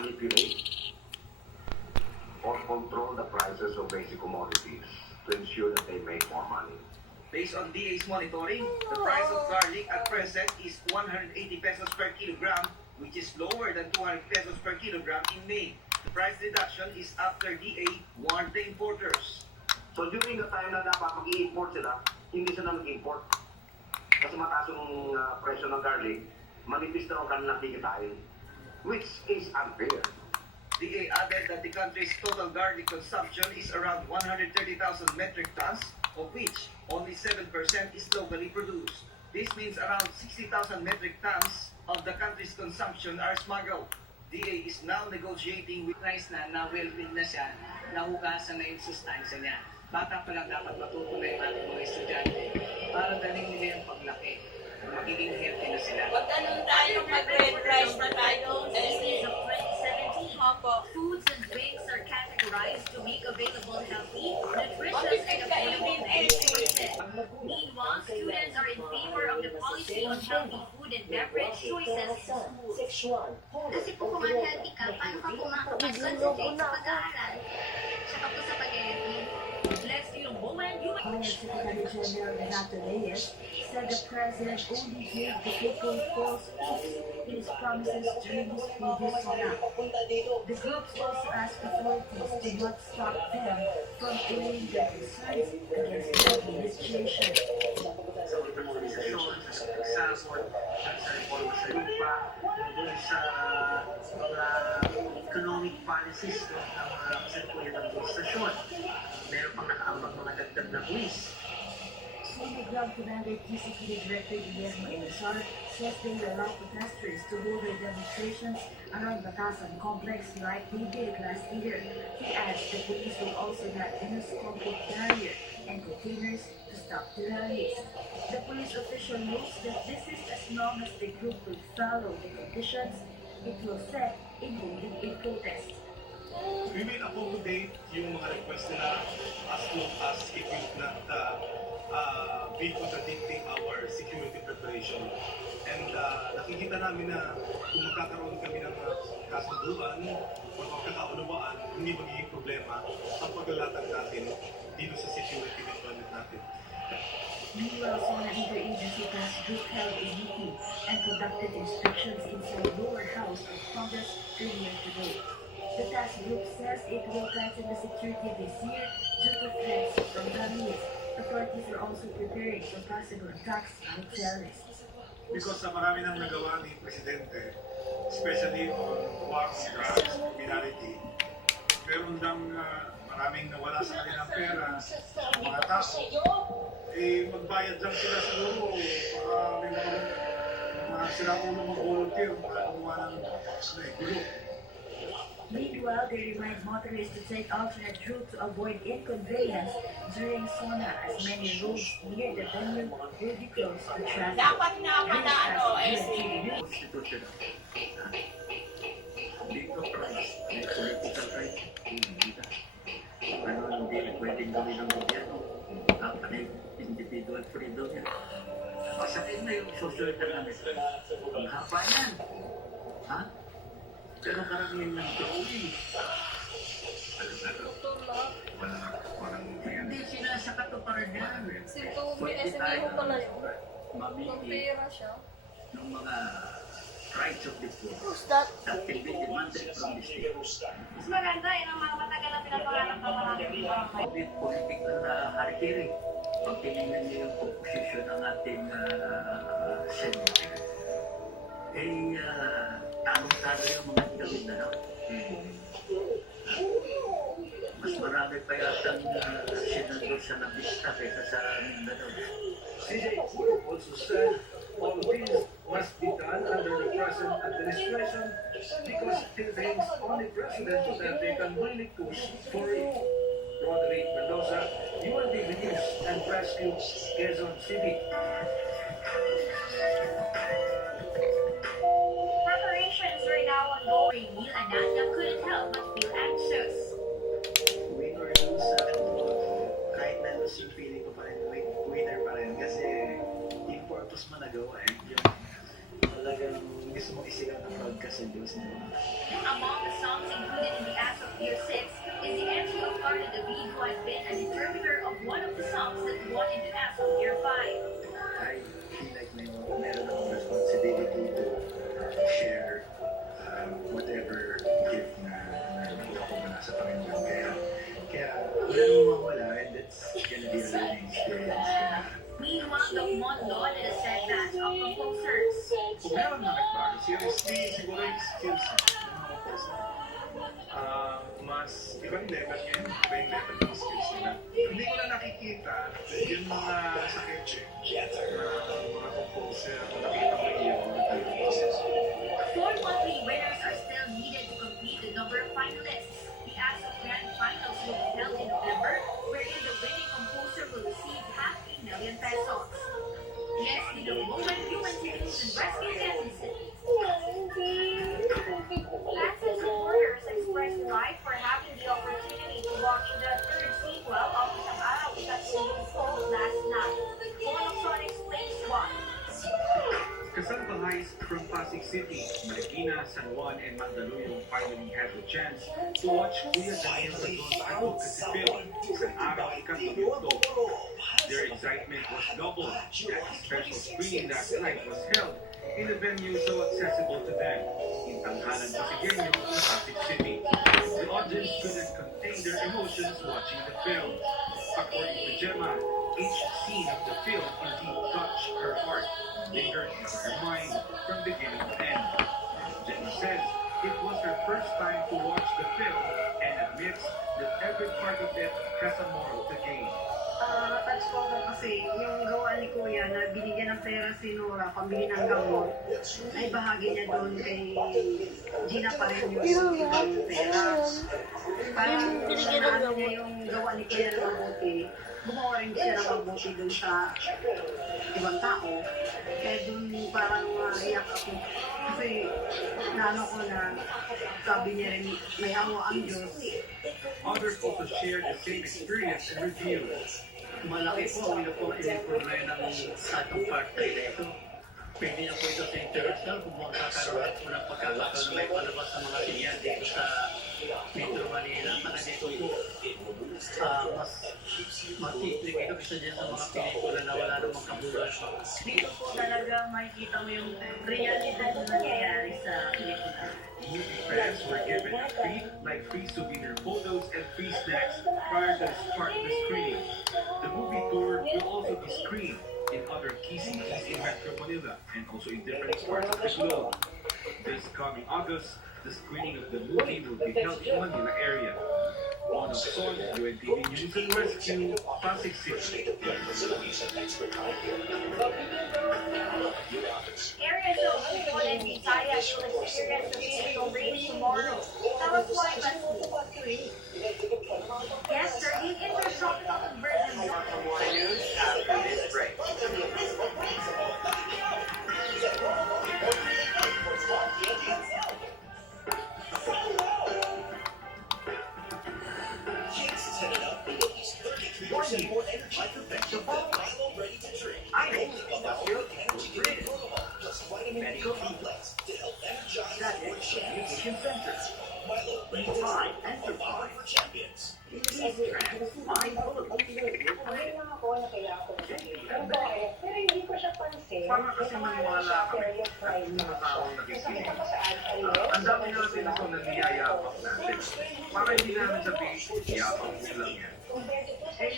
manipulate or control the prices of basic commodities to ensure that they make more money. Based on DA's monitoring, the price of garlic at present is 180 pesos per kilogram, which is lower than 200 pesos per kilogram in May. The price reduction is after DA warned the importers. So during the time na dapat mag-i-import sila, hindi sila mag-import. Kasi mataas yung presyo ng garlic, manipis na ang kanilang kikitain, which is unfair. DA added that the country's total garlic consumption is around 130,000 metric tons, of which only 7% is locally produced. This means around 60,000 metric tons of the country's consumption are smuggled. DA is now negotiating with rice na well-built na siya, nahugasan na yung sustansya niya. Bata pa lang dapat matuto na yung ating mga estudyante para daling nila yung paglaki. Magiging healthy na sila. Huwag ganun tayo mag-red rice na tayo. As of 2017, foods and drinks are categorized to make available healthy, nutritious, and affordable choices. Meanwhile, students are in favor of the policy on healthy food and beverage choices in schools. Kasi po kung unhealthy ka, paano ka concentrate sa pag-aaral? Saka po sa pag-healthy. Let's do a moment. Secretary General Renato Reyes said the president only gave the people false hopes in his promises during his previous SONA. The groups also asked authorities to not stop them from airing their concerns against the administration. Sa organisasyon, sa pagsabot, sa reforma sa lupa, doon sa mga economic policies ng mga kasalukuyan ng administrasyon. Meron pang nakaambag mga dagdag na buwis. Senior Ground Commander TCPD Director Guillermo Elizar says they will allow protesters to hold their demonstrations around Batasan complex like they did last year. He adds the police will also have inescapable barrier and containers to stop the rallies. The police official notes that this is as long as the group will follow the conditions it will set in holding a protest. We will accommodate yung mga request nila as long as it will not be contradicting our security preparation. And nakikita namin na kung magkakaroon kami ng kasunduan o magkakaunawaan, hindi magiging problema ang paglalatag natin dito sa security deployment natin. Meanwhile, SONA Interagency Task Group held a meeting and conducted inspections inside lower house of Congress earlier today. The task group says it will tighten the security this year due to threats from rallies. Authorities are also preparing for possible attacks by terrorists. Because sa marami nang nagawa ni Presidente, especially on war on drugs, criminality, meron lang maraming nawala sa kanilang pera, mga tao, magbayad lang sila siguro, may mga sila unang mag-volunteer, gumawa ng group. Meanwhile, they remind motorists to take alternate route to avoid inconvenience during SONA as many roads near the venue will be closed to traffic. Dapat nga pala Constitution. Dito, may political right. Ano, hindi pwedeng gawin ng gobyerno. Panay individual freedom yan. Masakit na yung social dynamics. Ang haba yan. Ha? Pero karamihan ng drawing. Hindi sinasakatuparan yan. Pwede tayo mamili ng mga rights of the poor that can be demanded from the state. Mas maganda yun ang mga matagal na pinapangarap ng maraming mga With political na harikiri, pag tinignan niyo yung composition ng ating Senate, tanong-tanong yung mga gawin na lang. Mas marami pa yata senador sa Nabista kaysa sa Mindanao. CJ Group also said all this must be done under the present administration because Philippines' only president that they can really push for it. Roderick Mendoza, UNTV News and Rescue, Quezon City. preparations are now ongoing. Neil Ananda couldn't help but feel anxious. Win or lose, kahit na lose yung feeling ko pa rin, winner pa rin. Kasi yung purpose mo nagawa, yung talagang gusto mo isigaw Among the songs included in the As of Year 6 is the entry of Carla David, who has been an interpreter of one of the songs that won in the As of Year 5. I feel like meron akong responsibility to share whatever gift na nakuha ko mula sa Panginoon. Kaya wala namang mawala, and that's gonna be a learning experience. Meanwhile, Doc Mon Lon and a set batch of composers. Kung meron na nagbago, seriously, siguro yung skills ng mga composer. Mas ibang level yun, iba yung level ng skills nila. Hindi ko na nakikita yung mga sakit mga composer, nakita ko yung Four monthly winners are still needed to complete the number of finalists. The As of Grand Finals will be held in November, wherein the winning composer will receive ₱500,000. Leslie Loboman, Human Services and Rescue Agency. Fans and supporters expressed pride for having the opportunity to watch the third sequel of Isang Araw Isang Mundo last night. Bonokson explains why. Kasal Bahays from Pasig City, Marikina, San Juan, and Mandaluyong finally had the chance to watch Kuya Daniel Radon's advocacy film, Isang Araw Ikatlong Mundo. Their excitement was doubled as a special screening that night was held in a venue so accessible to them, in Tanghalan, Pasigueño, Pasig City. The audience couldn't contain their emotions watching the film. According to Gemma, each scene of the film indeed touched her heart, lingered in her mind from beginning to end. Gemma says it was her first time to watch the film and admits that every part of it has a moral to gain. Touch ko ako kasi yung gawa ni Kuya na binigyan ng pera si Nora pambili ng gamot, ay bahagi niya doon kay Gina pa rin yung ibang pera. Parang naano niya yung gawa ni Kuya na mabuti, gumawa rin siya ng mabuti doon sa ibang tao. Kaya doon parang iyak ako. Kasi naano ko na sabi niya rin may awa ang Diyos. Others also shared the same experience and reviews. Malaki po ang in-improvement ng atong part-time na ito. Pwede na po ito sa international kung makakaroon po ng pagkakataon na may palabas ng mga sinyan dito sa Metro Manila. Para dito po, mas matiplik ito isa dyan sa mga pelikula na wala namang kabulan. Dito po talaga makikita mo yung realidad na nangyayari sa pelikula. Movie fans were given a treat like free souvenir photos and free snacks prior to the start of the screening. The movie tour will also be screened in other key cities in Metro Manila and also in different parts of the globe. This coming August, the screening of the movie will be held in Manila area. On Son, UNTV News and Rescue, Pasig City. Areas of Luzon and Visayas will experience a seasonal rain tomorrow. That was why yesterday, intertropical convergence. More news after this break. More energy effective than Milo Ready to Drink. Only industrial energy plus vitamin B complex to help energize your champions. Milo Ready to Drink, a power for champions. Para kasi maniwala kami at yung mga taong nakikinig. Ang dami natin ito na niyayapak natin. Para hindi namin sabihin, yapak mo lang yan. Eh